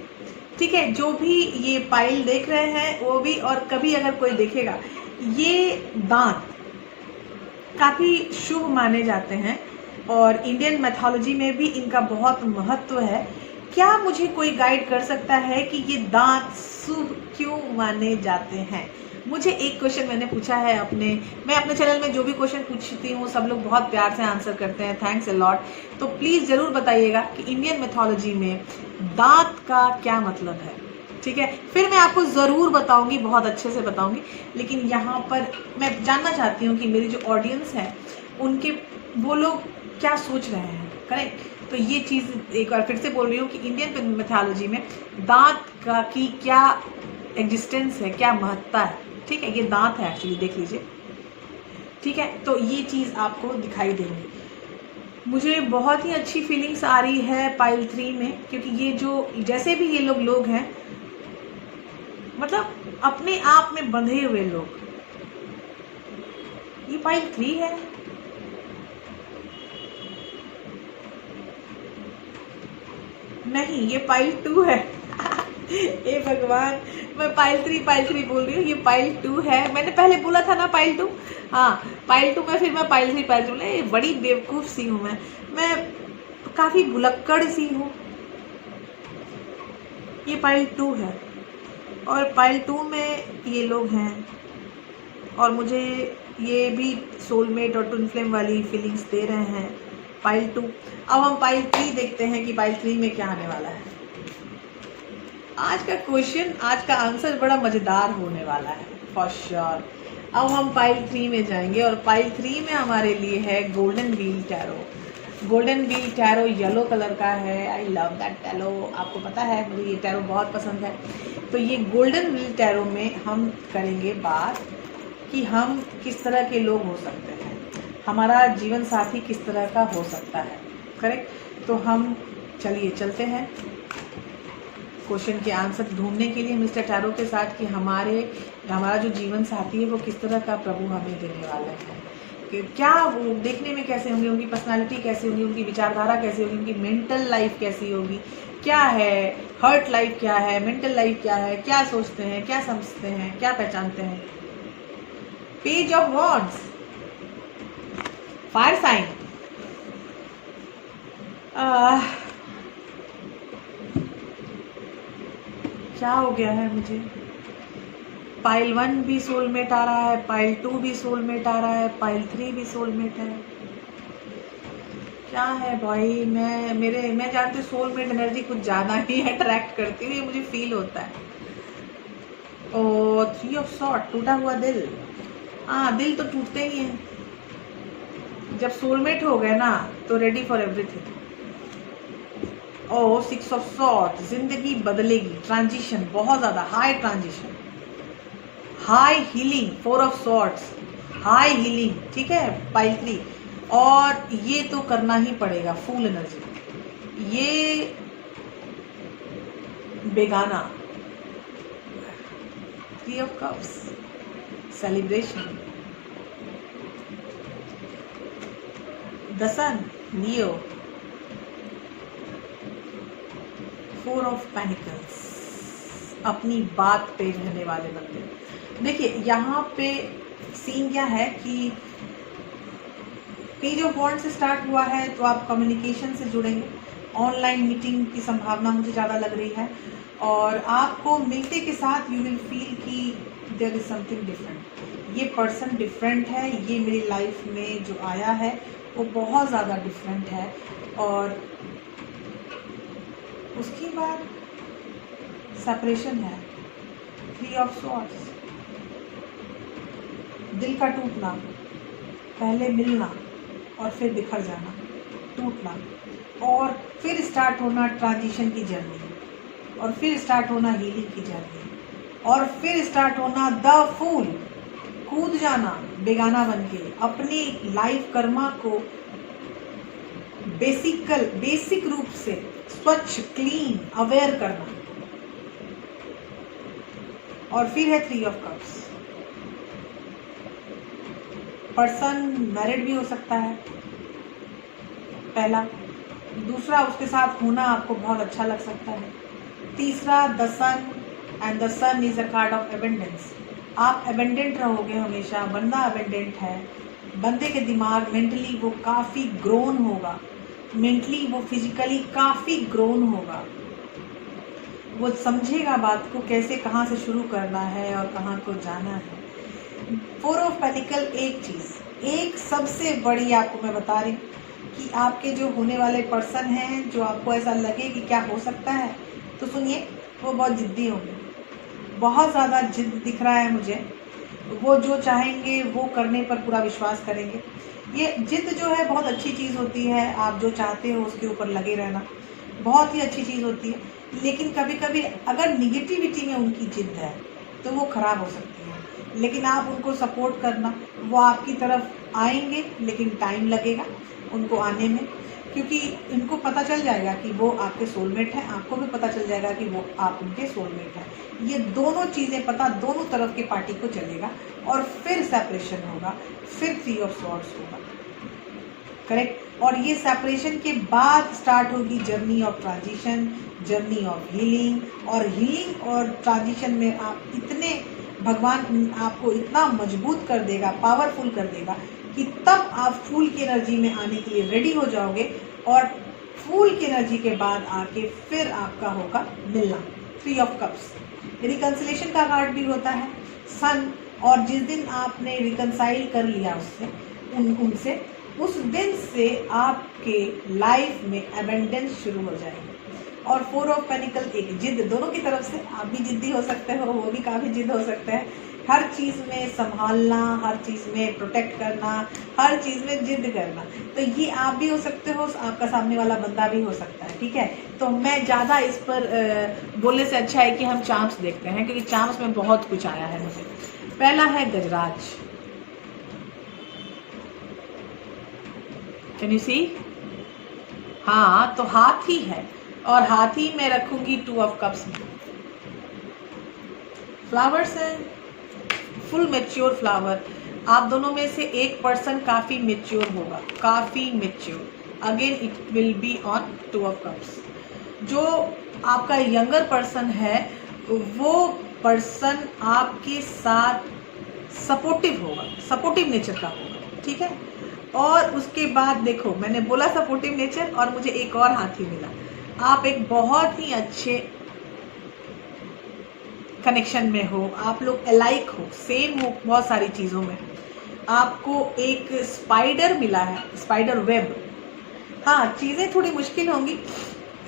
ठीक है, जो भी ये पाइल देख रहे हैं वो भी, और कभी अगर कोई देखेगा, ये दांत काफ़ी शुभ माने जाते हैं और इंडियन मैथोलॉजी में भी इनका बहुत महत्व है। क्या मुझे कोई गाइड कर सकता है कि ये दांत शुभ क्यों माने जाते हैं? मुझे एक क्वेश्चन मैंने पूछा है मैं अपने चैनल में जो भी क्वेश्चन पूछती हूँ सब लोग बहुत प्यार से आंसर करते हैं, थैंक्स अ लॉट। तो प्लीज़ ज़रूर बताइएगा कि इंडियन मैथोलॉजी में दांत का क्या मतलब है, ठीक है? फिर मैं आपको ज़रूर बताऊंगी, बहुत अच्छे से बताऊंगी। लेकिन यहाँ पर मैं जानना चाहती हूँ कि मेरी जो ऑडियंस है उनके, वो लोग क्या सोच रहे हैं, करेक्ट? तो ये चीज़ एक बार फिर से बोल रही हूँ कि इंडियन मैथोलॉजी में दांत का की क्या एग्जिस्टेंस है, क्या महत्ता है, ठीक है? ये दांत है एक्चुअली, देख लीजिए, ठीक है? तो ये चीज़ आपको दिखाई देंगी। मुझे बहुत ही अच्छी फीलिंग्स आ रही है पाइल 3 में, क्योंकि ये जो जैसे भी ये लोग हैं, मतलब अपने आप में बंधे हुए लोग। ये पाइल 3 है। नहीं, ये पाइल 2 है। हे भगवान, मैं पाइल 3 बोल रही हूँ, ये पाइल 2 है। मैंने पहले बोला था ना पाइल 2, हाँ पाइल 2 में, फिर मैं पाइल 3 बोला। बड़ी बेवकूफ़ सी हूँ मैं काफ़ी भुलक्कड़ सी हूँ। ये पाइल 2 है और पाइल 2 में ये लोग हैं और मुझे ये भी सोलमेट और ट्विन फ्लेम वाली फीलिंग्स दे रहे हैं पाइल 2। अब हम पाइल 3 देखते हैं कि पाइल 3 में क्या आने वाला है। आज का क्वेश्चन, आज का आंसर बड़ा मज़ेदार होने वाला है फॉर श्योर। अब हम पाइल 3 में जाएंगे और पाइल 3 में हमारे लिए है golden wheel tarot. Golden wheel tarot yellow colour का है। आई लव दैट टैरो, आपको पता है मुझे ये टैरो बहुत पसंद है। तो ये गोल्डन व्हील टैरो में हम करेंगे बात कि हम किस तरह के लोग हो सकते हैं, हमारा जीवन साथी किस तरह का हो सकता है, करेक्ट? तो हम चलिए चलते हैं क्वेश्चन के आंसर ढूंढने के लिए मिस्टर टैरो के साथ कि हमारा जो जीवन साथी है वो किस तरह का प्रभु हमें देने वाले हैं, कि क्या वो देखने में कैसे होंगे, उनकी पर्सनालिटी कैसी होगी, उनकी विचारधारा कैसी होगी, उनकी मेंटल लाइफ कैसी होगी, क्या है हर्ट लाइफ, क्या है मेंटल लाइफ, क्या है, क्या सोचते हैं, क्या समझते हैं, क्या पहचानते हैं। Page of wands, fire sign, क्या हो गया है मुझे? पाइल 1 भी सोलमेट आ रहा है, पाइल 2 भी सोलमेट आ रहा है, पाइल 3 भी सोलमेट है। क्या है भाई, मैं जानती हूँ सोलमेट एनर्जी कुछ ज़्यादा ही अट्रैक्ट करती हूँ, ये मुझे फील होता है। ओ 3 ऑफ सॉर्ड, टूटा हुआ दिल। हाँ, दिल तो टूटते ही हैं। जब सोलमेट हो गए ना तो ready for everything. Oh 6 of sword, जिंदगी बदलेगी, ट्रांजिशन, बहुत ज़्यादा high transition. High healing, 4 of swords, high healing, ठीक है, पाइल 3। और ये तो करना ही पड़ेगा, फुल एनर्जी। ये बेगाना, 3 of cups, celebration, the sun, Leo, 4 of pentacles, अपनी बात पे रहने वाले बंदे। देखिए यहाँ पे सीन क्या है कि पेज ऑफ वॉन्ड से स्टार्ट हुआ है, तो आप कम्युनिकेशन से जुड़ेंगे। ऑनलाइन मीटिंग की संभावना मुझे ज़्यादा लग रही है, और आपको मिलते के साथ यू विल फील कि देयर इज समथिंग डिफरेंट। ये पर्सन डिफरेंट है, ये मेरी लाइफ में जो आया है वो बहुत ज़्यादा डिफरेंट है। और उसके बाद सेपरेशन है, 3 ऑफ सॉर्ड्स, दिल का टूटना, पहले मिलना और फिर बिखर जाना, टूटना, और फिर स्टार्ट होना ट्रांजिशन की जर्नी, और फिर स्टार्ट होना हीलिंग की जर्नी, और फिर स्टार्ट होना द फूल, कूद जाना बेगाना बनके, अपनी लाइफ कर्मा को बेसिक रूप से स्वच्छ, क्लीन, अवेयर करना। और फिर है 3 ऑफ कप्स, पर्सन मैरिड भी हो सकता है, पहला। दूसरा, उसके साथ होना आपको बहुत अच्छा लग सकता है। तीसरा, the sun, and the sun is a card of abundance. आप एबेंडेंट रहोगे हमेशा, बंदा एबेंडेंट है, बंदे के दिमाग मेंटली वो काफ़ी ग्रोन होगा, मेंटली वो फिजिकली काफ़ी ग्रोन होगा, वो समझेगा बात को कैसे, कहाँ से शुरू करना है और कहाँ को जाना है। 4 ऑफ पेनिकल, एक चीज़, एक सबसे बड़ी आपको मैं बता रही कि आपके जो होने वाले पर्सन हैं, जो आपको ऐसा लगे कि क्या हो सकता है, तो सुनिए, वो बहुत जिद्दी होंगे, बहुत ज़्यादा जिद दिख रहा है मुझे। वो जो चाहेंगे वो करने पर पूरा विश्वास करेंगे। ये जिद जो है बहुत अच्छी चीज़ होती है, आप जो चाहते हो उसके ऊपर लगे रहना बहुत ही अच्छी चीज़ होती है। लेकिन कभी कभी अगर निगेटिविटी में उनकी जिद है तो वो ख़राब हो सकती है, लेकिन आप उनको सपोर्ट करना, वो आपकी तरफ आएंगे, लेकिन टाइम लगेगा उनको आने में, क्योंकि इनको पता चल जाएगा कि वो आपके सोलमेट हैं, आपको भी पता चल जाएगा कि वो आप उनके सोलमेट हैं। ये दोनों चीज़ें पता दोनों तरफ के पार्टी को चलेगा, और फिर सेपरेशन होगा, फिर 3 ऑफ सॉर्ड्स होगा, करेक्ट। और ये सेपरेशन के बाद स्टार्ट होगी journey of transition, journey of healing. और हीलिंग और ट्रांजिशन में आप इतने, भगवान आपको इतना मजबूत कर देगा, पावरफुल कर देगा कि तब आप फूल की एनर्जी में आने के लिए रेडी हो जाओगे, और फूल की एनर्जी के बाद आके फिर आपका होगा मिलना, 3 ऑफ कप्स। रिकन्सिलेशन का कार्ड भी होता है, सन, और जिस दिन आपने रिकनसाइल कर लिया उससे, उनसे, उस दिन से आपके लाइफ में एबेंडेंस शुरू हो जाएगी। और 4 ऑफ पेनिकल, एक जिद दोनों की तरफ से, आप भी जिद्दी हो सकते हो, वो भी काफ़ी जिद हो सकते हैं, हर चीज़ में संभालना, हर चीज़ में प्रोटेक्ट करना, हर चीज़ में जिद करना। तो ये आप भी हो सकते हो, आपका सामने वाला बंदा भी हो सकता है, ठीक है। तो मैं ज़्यादा इस पर बोलने से अच्छा है कि हम चार्म्स देखते हैं, क्योंकि चार्म्स में बहुत कुछ आया है मुझे। पहला है गजराज, कैन यू सी? हाँ, तो हाथी है, और हाथी में रखूंगी 2 ऑफ कप्स में। फ्लावर्स हैं, फुल मेच्योर फ्लावर। आप दोनों में से एक पर्सन काफ़ी मेच्योर होगा, काफ़ी mature. Again it will be on 2 of cups. जो आपका यंगर पर्सन है, वो पर्सन आपके साथ सपोर्टिव होगा, सपोर्टिव नेचर का होगा, ठीक है। और उसके बाद देखो, मैंने बोला सपोर्टिव नेचर, और मुझे एक और हाथी मिला। आप एक बहुत ही अच्छे कनेक्शन में हो, आप लोग अलाइक हो, सेम हो बहुत सारी चीज़ों में। आपको एक स्पाइडर मिला है, स्पाइडर वेब। हाँ, चीज़ें थोड़ी मुश्किल होंगी,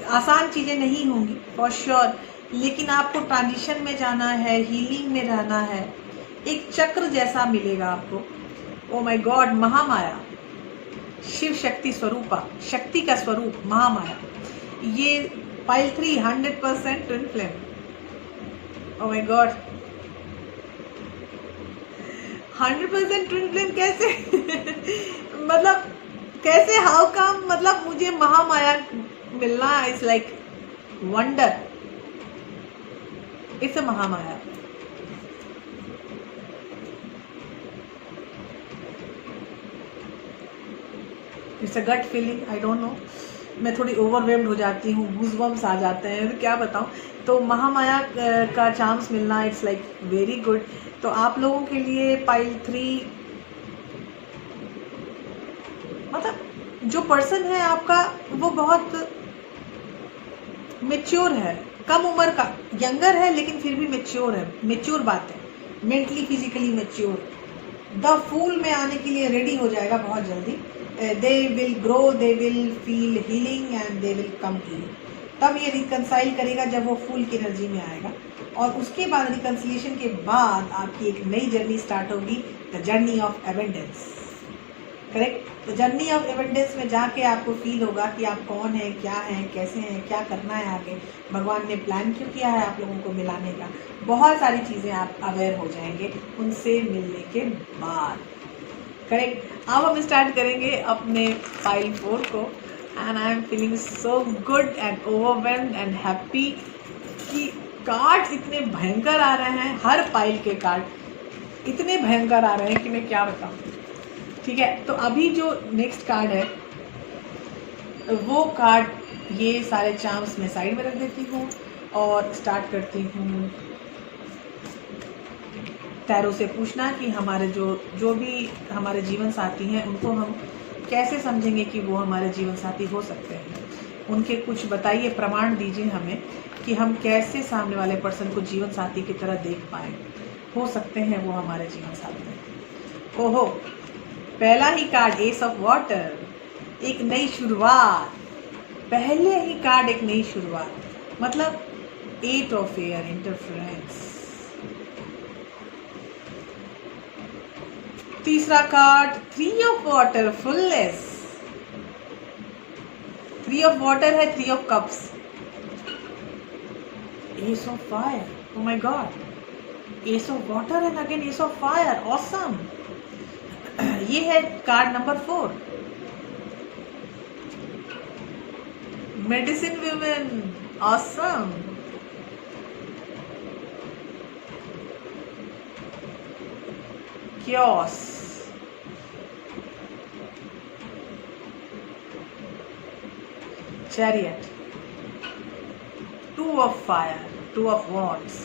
आसान चीज़ें नहीं होंगी फॉर श्योर, लेकिन आपको ट्रांजिशन में जाना है, हीलिंग में रहना है। एक चक्र जैसा मिलेगा आपको। Oh my god, Mahamaya, Shiva Shakti स्वरूपा, शक्ति का स्वरूप महामाया। ये पाइल 3 100% twin flame. Oh my god, 100% twin flame कैसे? मतलब कैसे, हाउ कम? मतलब मुझे महामाया मिलना is like wonder, it's a Mahamaya. It's a gut feeling, I don't know, मैं थोड़ी ओवरवेल्म्ड हो जाती हूँ, गूज़बम्प्स आ जाते हैं, तो क्या बताऊँ। तो महामाया का चांस मिलना इट्स लाइक वेरी गुड। तो आप लोगों के लिए पाइल 3, मतलब जो पर्सन है आपका वो बहुत मेच्योर है, कम उम्र का, यंगर है लेकिन फिर भी मेच्योर है। मेच्योर बात है, mentally physically mature. The fool में आने के लिए रेडी हो जाएगा बहुत जल्दी। They will grow, they will feel healing and they will come heal. तब ये रिकंसाइल करेगा जब वो फूल की एनर्जी में आएगा, और उसके बाद रिकंसिलिएशन के बाद आपकी एक नई जर्नी स्टार्ट होगी, the journey of abundance. Correct. तो जर्नी ऑफ एबेंडेंस में जाके आपको फील होगा कि आप कौन हैं, क्या हैं, कैसे हैं, क्या करना है आगे, भगवान ने प्लान क्यों किया है आप लोगों को मिलाने का। बहुत सारी चीज़ें आप अवेयर हो जाएंगे उनसे मिलने के बाद। करेक्ट। अब हम स्टार्ट करेंगे अपने पाइल 4 को, and I am feeling so good and overwhelmed and happy कि कार्ड्स इतने भयंकर आ रहे हैं। हर पाइल के कार्ड इतने भयंकर आ रहे हैं कि मैं क्या बताऊँ। ठीक है, तो अभी जो नेक्स्ट कार्ड है वो कार्ड, ये सारे चार्म्स मैं साइड में रख देती हूँ और स्टार्ट करती हूँ टैरो से पूछना कि हमारे जो भी हमारे जीवन साथी हैं उनको हम कैसे समझेंगे कि वो हमारे जीवन साथी हो सकते हैं। उनके कुछ बताइए, प्रमाण दीजिए हमें कि हम कैसे सामने वाले पर्सन को जीवन साथी की तरह देख पाए, हो सकते हैं वो हमारे जीवन साथी। ओहो, पहला ही कार्ड एस ऑफ वाटर, एक नई शुरुआत। पहले ही कार्ड एक नई शुरुआत, मतलब 8 ऑफ एयर इंटरफेरेंस। तीसरा card 3 of water fullness. 3 of water है, 3 of cups. S of fire, O my God, S of water and again S of fire, awesome. ये है card number 4, medicine women, awesome. Chaos, chariot, 2 of fire, 2 of wands,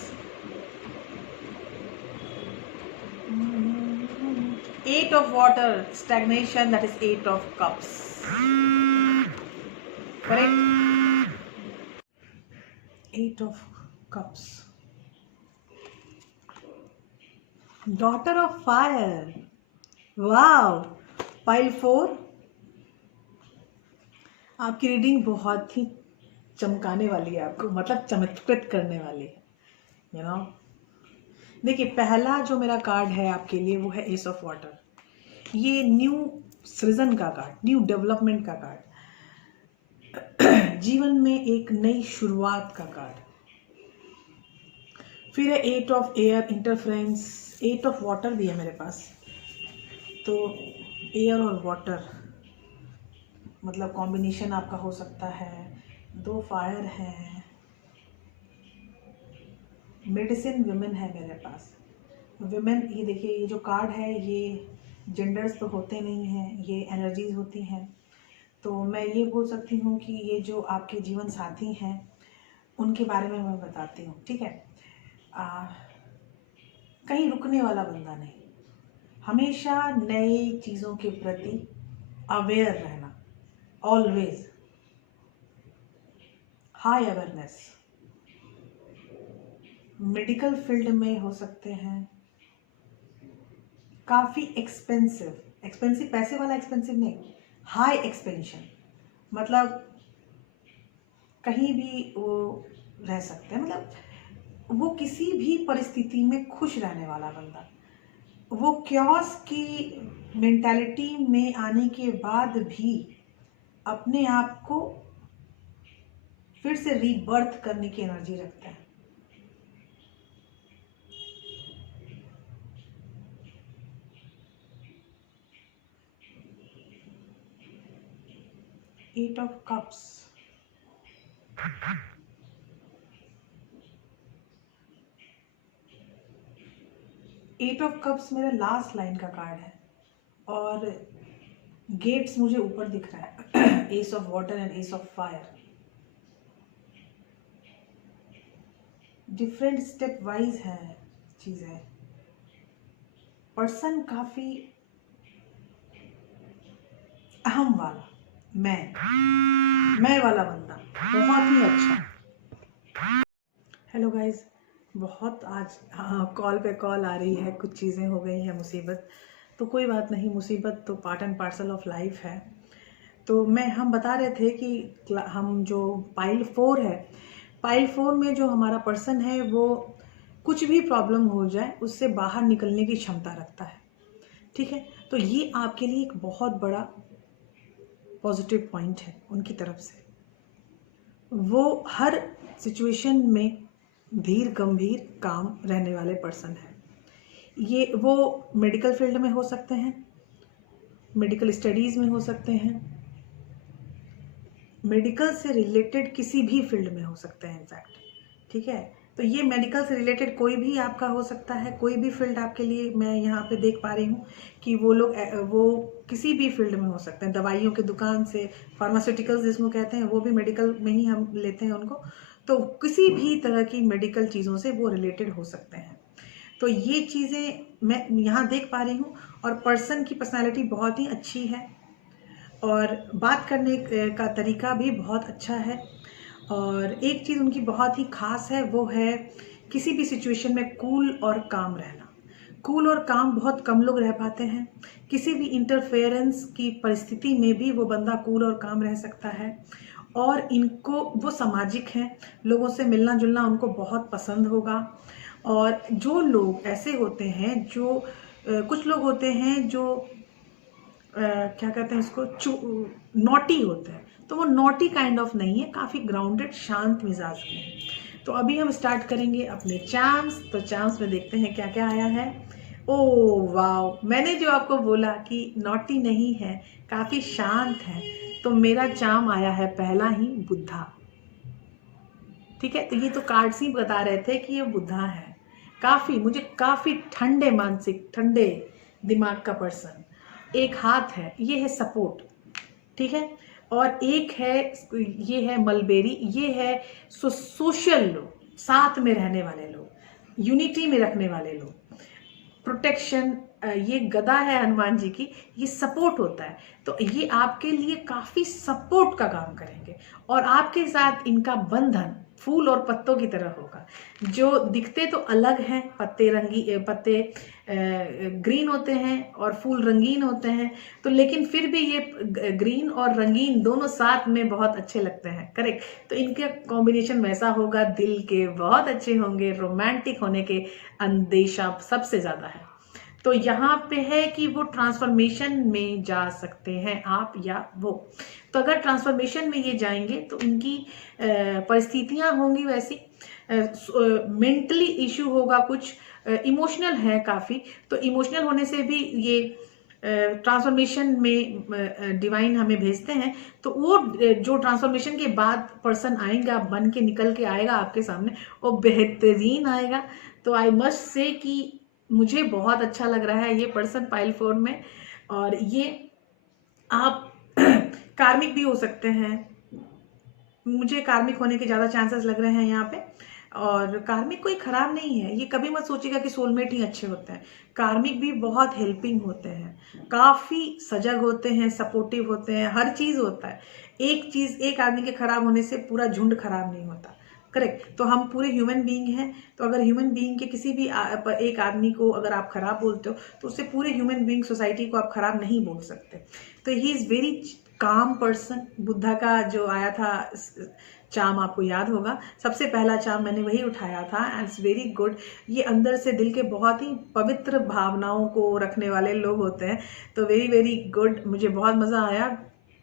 8 of water, stagnation, that is 8 of cups. Correct? 8 of cups. Daughter of fire. Wow. Pile 4. आपकी reading बहुत ही चमकाने वाली है, आपको मतलब चमत्कृत करने वाली है, यू नो। देखिए, पहला जो मेरा कार्ड है आपके लिए वो है एस ऑफ वाटर। ये न्यू सृजन का कार्ड, न्यू डेवलपमेंट का कार्ड, जीवन में एक नई शुरुआत का कार्ड। फिर है 8 of air interference, 8 of water भी है मेरे पास। तो एयर और वाटर मतलब कॉम्बिनेशन आपका हो सकता है। 2 फायर हैं, मेडिसिन विमेन है मेरे पास। विमेन, ये देखिए, ये जो कार्ड है ये जेंडर्स तो होते नहीं हैं, ये एनर्जीज होती हैं। तो मैं ये बोल सकती हूँ कि ये जो आपके जीवन साथी हैं उनके बारे में मैं बताती हूँ, ठीक है। कहीं रुकने वाला बंदा नहीं, हमेशा नई चीज़ों के प्रति अवेयर रहना, always high awareness. Medical field में हो सकते हैं, काफ़ी एक्सपेंसिव पैसे वाला एक्सपेंसिव नहीं, हाई एक्सपेंशन, मतलब कहीं भी वो रह सकते हैं, मतलब वो किसी भी परिस्थिति में खुश रहने वाला बंदा। वो क्योस की मेंटालिटी में आने के बाद भी अपने आप को फिर से रीबर्थ करने की एनर्जी रखता है। 8 of cups, eight of cups मेरा लास्ट लाइन का कार्ड है और गेट्स मुझे ऊपर दिख रहा है, ace of water and ace of fire. Different step wise है चीज़ें। पर्सन काफ़ी अहम वाला, मैं वाला बंदा, बहुत ही अच्छा। हेलो गाइज, बहुत आज कॉल पे कॉल आ रही है, कुछ चीज़ें हो गई हैं मुसीबत, तो कोई बात नहीं, मुसीबत तो part and parcel of life है। तो हम बता रहे थे कि हम जो पाइल 4 है, पाइल 4 में जो हमारा पर्सन है वो कुछ भी प्रॉब्लम हो जाए उससे बाहर निकलने की क्षमता रखता है, ठीक है। तो ये आपके लिए एक बहुत बड़ा पॉजिटिव पॉइंट है उनकी तरफ से। वो हर सिचुएशन में धीर गंभीर काम रहने वाले पर्सन है। ये वो मेडिकल फील्ड में हो सकते हैं, मेडिकल स्टडीज़ में हो सकते हैं, मेडिकल से रिलेटेड किसी भी फील्ड में हो सकते हैं इनफैक्ट, ठीक है। तो ये मेडिकल से रिलेटेड कोई भी आपका हो सकता है, कोई भी फील्ड आपके लिए मैं यहाँ पे देख पा रही हूँ कि वो किसी भी फील्ड में हो सकते हैं। दवाइयों की दुकान से, फार्मास्यूटिकल्स जिसको कहते हैं, वो भी मेडिकल में ही हम लेते हैं उनको। तो किसी भी तरह की मेडिकल चीज़ों से वो रिलेटेड हो सकते हैं। तो ये चीज़ें मैं यहाँ देख पा रही हूँ। और पर्सन की पर्सनैलिटी बहुत ही अच्छी है और बात करने का तरीका भी बहुत अच्छा है। और एक चीज़ उनकी बहुत ही ख़ास है, वो है किसी भी सिचुएशन में कूल और काम रहना। कूल और काम बहुत कम लोग रह पाते हैं। किसी भी इंटरफेरेंस की परिस्थिति में भी वो बंदा कूल और काम रह सकता है। और इनको वो सामाजिक हैं, लोगों से मिलना जुलना उनको बहुत पसंद होगा। और जो लोग ऐसे होते हैं जो कुछ लोग होते हैं जो क्या कहते हैं उसको, नॉटी होते हैं, तो वो नॉटी काइंड ऑफ नहीं है, काफ़ी ग्राउंडेड शांत मिजाज के हैं। तो अभी हम स्टार्ट करेंगे अपने चार्म्स। तो चार्म्स में देखते हैं क्या क्या आया है। ओ वाव, मैंने जो आपको बोला कि नॉटी नहीं है, काफ़ी शांत है, तो मेरा चार्म आया है पहला ही, बुद्धा, ठीक है। तो ये तो कार्ड्स ही बता रहे थे कि ये बुद्धा है। मुझे काफ़ी ठंडे मानसिक, ठंडे दिमाग का पर्सन। एक हाथ है, ये है सपोर्ट, ठीक है। और एक है, ये है मलबेरी, ये है सोशल लोग, साथ में रहने वाले लोग, यूनिटी में रखने वाले लोग, प्रोटेक्शन। ये गदा है हनुमान जी की, ये सपोर्ट होता है। तो ये आपके लिए काफ़ी सपोर्ट का काम करेंगे और आपके साथ इनका बंधन फूल और पत्तों की तरह होगा। जो दिखते तो अलग हैं, पत्ते ग्रीन होते हैं और फूल रंगीन होते हैं, तो लेकिन फिर भी ये ग्रीन और रंगीन दोनों साथ में बहुत अच्छे लगते हैं, करेक्ट। तो इनका कॉम्बिनेशन वैसा होगा, दिल के बहुत अच्छे होंगे, रोमांटिक होने के अंदेशा सबसे ज़्यादा है। तो यहाँ पे है कि वो ट्रांसफॉर्मेशन में जा सकते हैं आप या वो। तो अगर ट्रांसफॉर्मेशन में ये जाएंगे तो इनकी परिस्थितियाँ होंगी वैसी, मेंटली इशू होगा, कुछ इमोशनल है काफ़ी। तो इमोशनल होने से भी ये ट्रांसफॉर्मेशन में डिवाइन हमें भेजते हैं। तो वो जो ट्रांसफॉर्मेशन के बाद पर्सन आएगा, बन के निकल के आएगा आपके सामने, वो बेहतरीन आएगा। तो आई मस्ट से कि मुझे बहुत अच्छा लग रहा है ये पर्सन पाइल 4 में। और ये आप कार्मिक भी हो सकते हैं, मुझे कार्मिक होने के ज़्यादा चांसेस लग रहे हैं यहाँ पे। और कार्मिक कोई ख़राब नहीं है, ये कभी मत सोचिएगा कि सोलमेट ही अच्छे होते हैं। कार्मिक भी बहुत हेल्पिंग होते हैं, काफ़ी सजग होते हैं, सपोर्टिव होते हैं, हर चीज़ होता है। एक आदमी के ख़राब होने से पूरा झुंड खराब नहीं होता, करेक्ट। तो हम पूरे ह्यूमन बीइंग हैं, तो अगर ह्यूमन बीइंग के किसी भी एक आदमी को अगर आप खराब बोलते हो तो उससे पूरे ह्यूमन बीइंग सोसाइटी को आप खराब नहीं बोल सकते। तो he is very calm person. Buddha का जो आया था चार्म आपको याद होगा, सबसे पहला चार्म मैंने वही उठाया था, एंड इट्स वेरी गुड। ये अंदर से दिल के बहुत ही पवित्र भावनाओं को रखने वाले लोग होते हैं, तो वेरी वेरी गुड, मुझे बहुत मज़ा आया।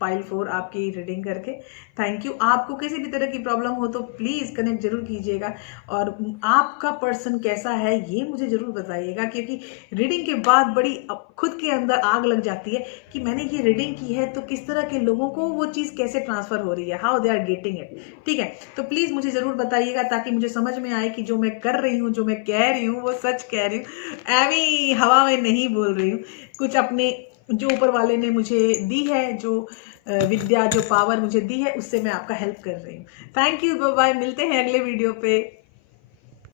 पाइल 4 आपकी रीडिंग करके। Thank you. आपको किसी भी तरह की प्रॉब्लम हो तो प्लीज़ कनेक्ट जरूर कीजिएगा, और आपका पर्सन कैसा है ये मुझे ज़रूर बताइएगा, क्योंकि रीडिंग के बाद बड़ी खुद के अंदर आग लग जाती है कि मैंने ये रीडिंग की है तो किस तरह के लोगों को वो चीज़ कैसे ट्रांसफ़र हो रही है, how they are getting it. ठीक है, तो प्लीज़ मुझे ज़रूर बताइएगा ताकि मुझे समझ में आए कि जो मैं कर रही हूँ, जो मैं कह रही हूँ वो सच कह रही हूँ, एवी हवा में नहीं बोल रही हूँ। कुछ अपने जो ऊपर वाले ने मुझे दी है, जो विद्या, जो पावर मुझे दी है, उससे मैं आपका हेल्प कर रही हूँ। थैंक यू, बाय बाय, मिलते हैं अगले वीडियो पे।